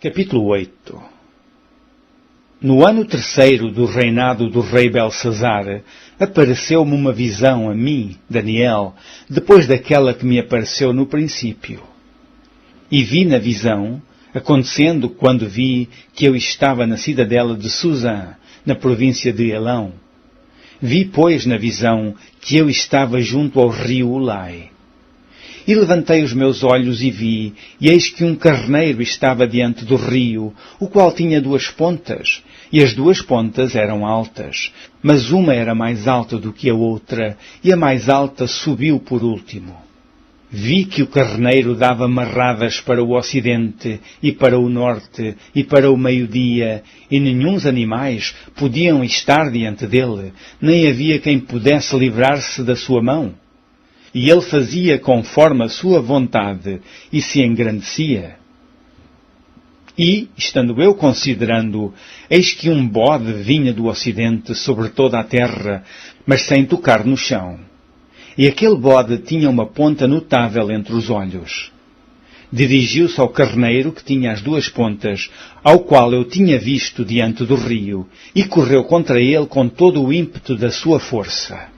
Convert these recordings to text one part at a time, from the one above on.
Capítulo 8. No ano terceiro do reinado do rei Belsazar, apareceu-me uma visão a mim, Daniel, depois daquela que me apareceu no princípio. E vi na visão, acontecendo quando vi que eu estava na cidadela de Susã, na província de Elão. Vi, pois, na visão, que eu estava junto ao rio Ulai. E levantei os meus olhos e vi, e eis que um carneiro estava diante do rio, o qual tinha duas pontas, e as duas pontas eram altas, mas uma era mais alta do que a outra, e a mais alta subiu por último. Vi que o carneiro dava marradas para o ocidente, e para o norte, e para o meio-dia, e nenhuns animais podiam estar diante dele, nem havia quem pudesse livrar-se da sua mão. E ele fazia conforme a sua vontade, e se engrandecia. E, estando eu considerando, eis que um bode vinha do ocidente sobre toda a terra, mas sem tocar no chão. E aquele bode tinha uma ponta notável entre os olhos. Dirigiu-se ao carneiro que tinha as duas pontas, ao qual eu tinha visto diante do rio, e correu contra ele com todo o ímpeto da sua força.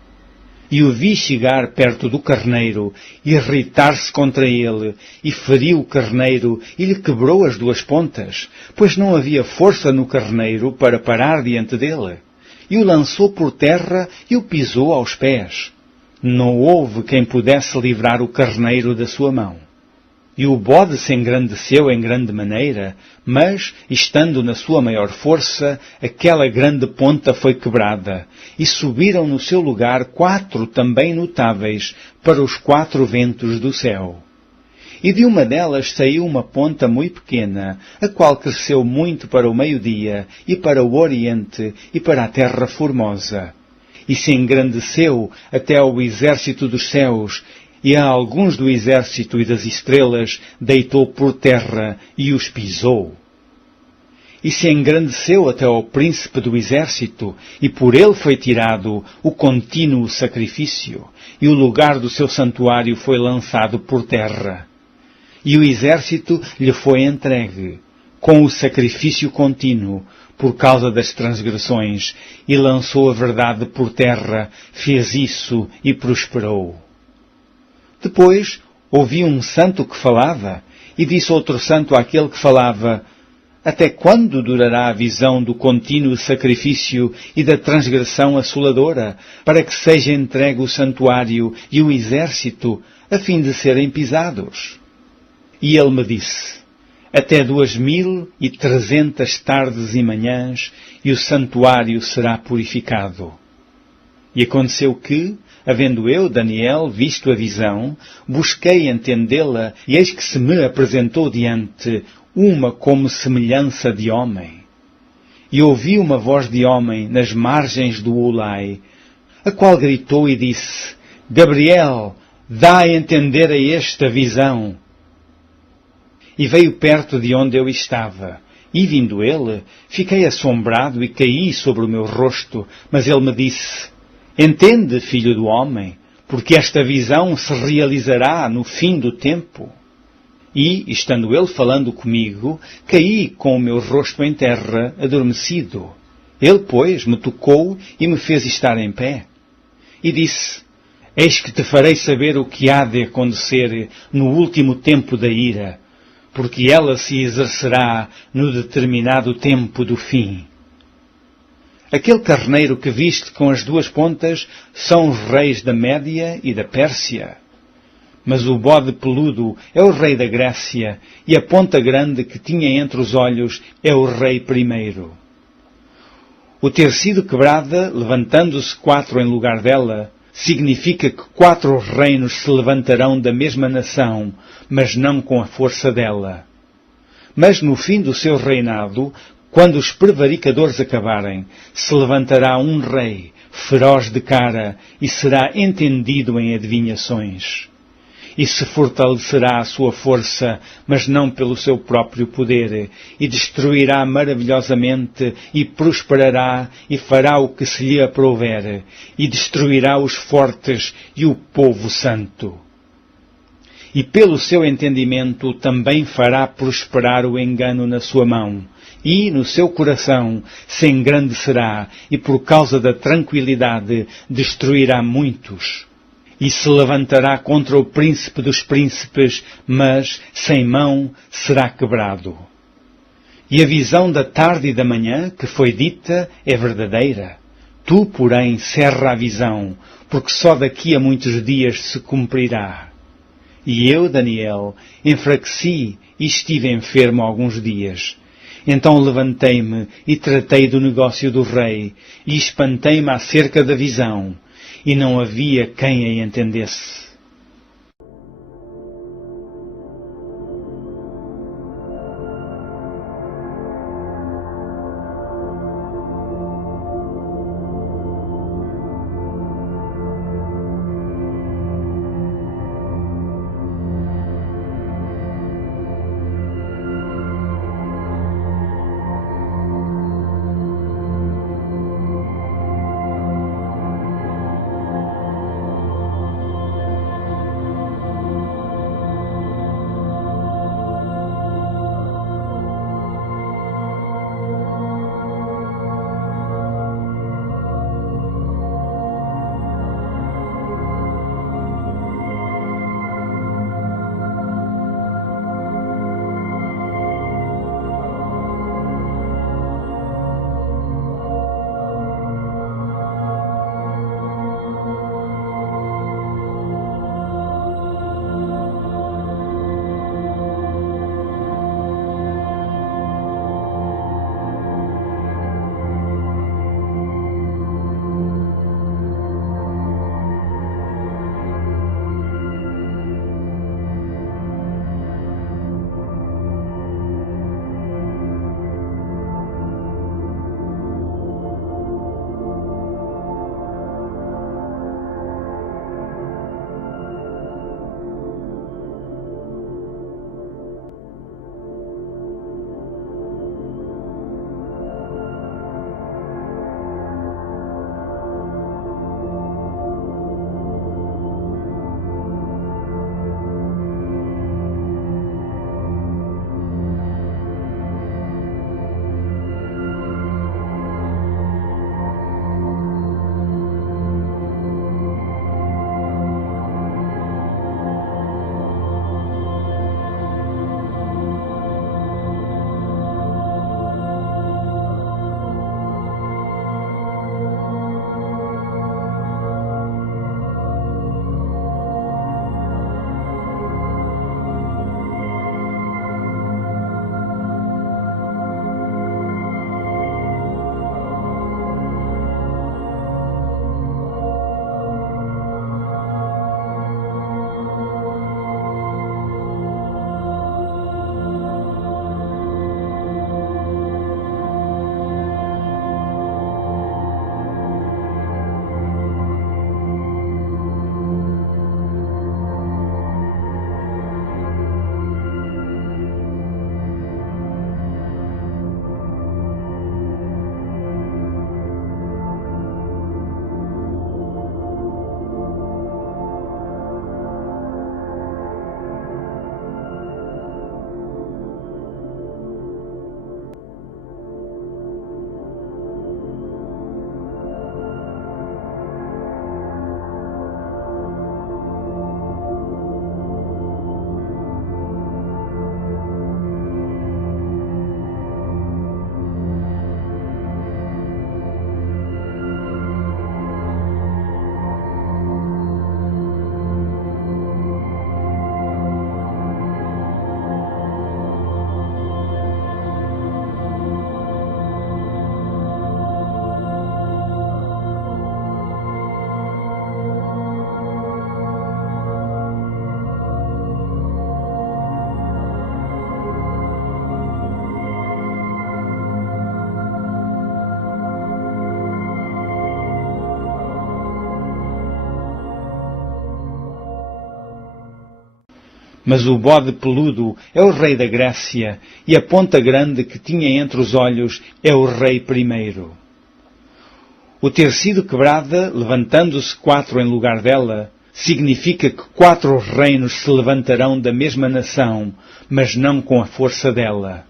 E o vi chegar perto do carneiro, irritar-se contra ele, e feriu o carneiro, e lhe quebrou as duas pontas, pois não havia força no carneiro para parar diante dele. E o lançou por terra e o pisou aos pés. Não houve quem pudesse livrar o carneiro da sua mão. E o bode se engrandeceu em grande maneira, mas, estando na sua maior força, aquela grande ponta foi quebrada, e subiram no seu lugar 4 também notáveis para os 4 ventos do céu. E de uma delas saiu uma ponta muito pequena, a qual cresceu muito para o meio-dia, e para o oriente, e para a terra formosa. E se engrandeceu até ao exército dos céus, e a alguns do exército e das estrelas deitou por terra e os pisou. E se engrandeceu até ao príncipe do exército, e por ele foi tirado o contínuo sacrifício, e o lugar do seu santuário foi lançado por terra. E o exército lhe foi entregue, com o sacrifício contínuo, por causa das transgressões, e lançou a verdade por terra, fez isso e prosperou. Depois, ouvi um santo que falava, e disse outro santo àquele que falava: Até quando durará a visão do contínuo sacrifício e da transgressão assoladora, para que seja entregue o santuário e o exército, a fim de serem pisados? E ele me disse: Até 2300 tardes e manhãs, e o santuário será purificado. E aconteceu que, havendo eu, Daniel, visto a visão, busquei entendê-la, e eis que se me apresentou diante uma como semelhança de homem. E ouvi uma voz de homem nas margens do Ulai, a qual gritou e disse: Gabriel, dá a entender a esta visão. E veio perto de onde eu estava, e vindo ele, fiquei assombrado e caí sobre o meu rosto, mas ele me disse: Entende, filho do homem, porque esta visão se realizará no fim do tempo. E, estando ele falando comigo, caí com o meu rosto em terra, adormecido. Ele, pois, me tocou e me fez estar em pé. E disse: Eis que te farei saber o que há de acontecer no último tempo da ira, porque ela se exercerá no determinado tempo do fim. Aquele carneiro que viste com as duas pontas são os reis da Média e da Pérsia. Mas o bode peludo é o rei da Grécia, e a ponta grande que tinha entre os olhos é o rei primeiro. O ter sido quebrada, levantando-se 4 em lugar dela, significa que 4 reinos se levantarão da mesma nação, mas não com a força dela. Mas no fim do seu reinado, quando os prevaricadores acabarem, se levantará um rei, feroz de cara, e será entendido em adivinhações. E se fortalecerá a sua força, mas não pelo seu próprio poder, e destruirá maravilhosamente, e prosperará, e fará o que se lhe aprouver, e destruirá os fortes e o povo santo. e pelo seu entendimento também fará prosperar o engano na sua mão, e no seu coração se engrandecerá, e por causa da tranquilidade destruirá muitos. E se levantará contra o príncipe dos príncipes, mas sem mão será quebrado. E a visão da tarde e da manhã que foi dita é verdadeira. Tu, porém, cerra a visão, porque só daqui a muitos dias se cumprirá. E eu, Daniel, enfraqueci e estive enfermo alguns dias. Então levantei-me e tratei do negócio do rei, e espantei-me acerca da visão, e não havia quem a entendesse. Mas o bode peludo é o rei da Grécia, e a ponta grande que tinha entre os olhos é o rei primeiro. O ter sido quebrada, levantando-se 4 em lugar dela, significa que 4 reinos se levantarão da mesma nação, mas não com a força dela.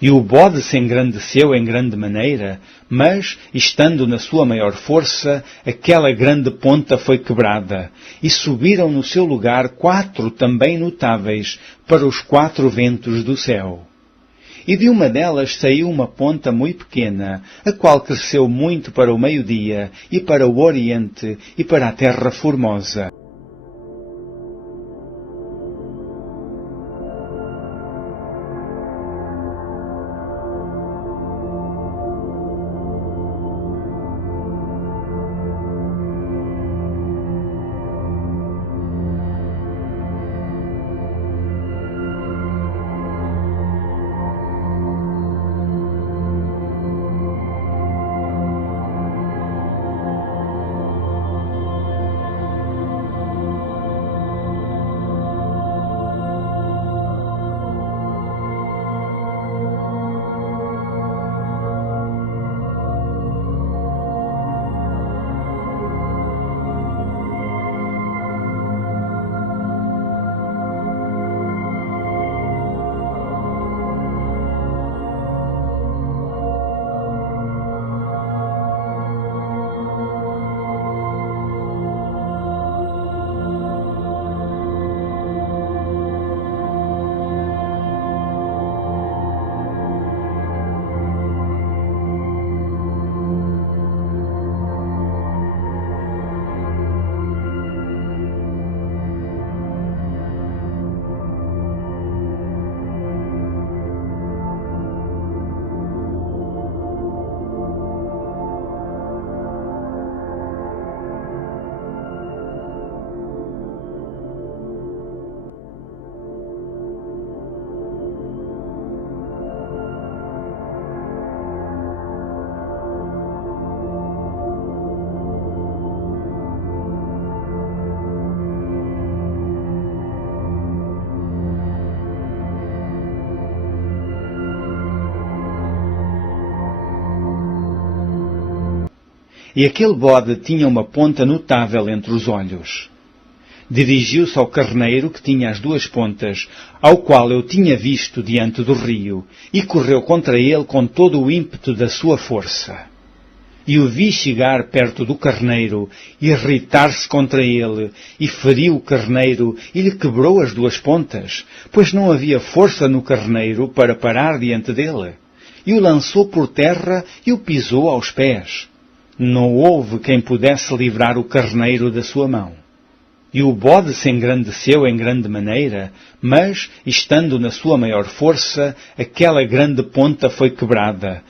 E o bode se engrandeceu em grande maneira, mas, estando na sua maior força, aquela grande ponta foi quebrada, e subiram no seu lugar 4 também notáveis para os 4 ventos do céu. E de uma delas saiu uma ponta muito pequena, a qual cresceu muito para o meio-dia, e para o oriente, e para a terra formosa. E aquele bode tinha uma ponta notável entre os olhos. Dirigiu-se ao carneiro que tinha as 2 pontas, ao qual eu tinha visto diante do rio, e correu contra ele com todo o ímpeto da sua força. E o vi chegar perto do carneiro, irritar-se contra ele, e feriu o carneiro, e lhe quebrou as 2 pontas, pois não havia força no carneiro para parar diante dele. E o lançou por terra e o pisou aos pés. Não houve quem pudesse livrar o carneiro da sua mão. E o bode se engrandeceu em grande maneira, mas, estando na sua maior força, aquela grande ponta foi quebrada,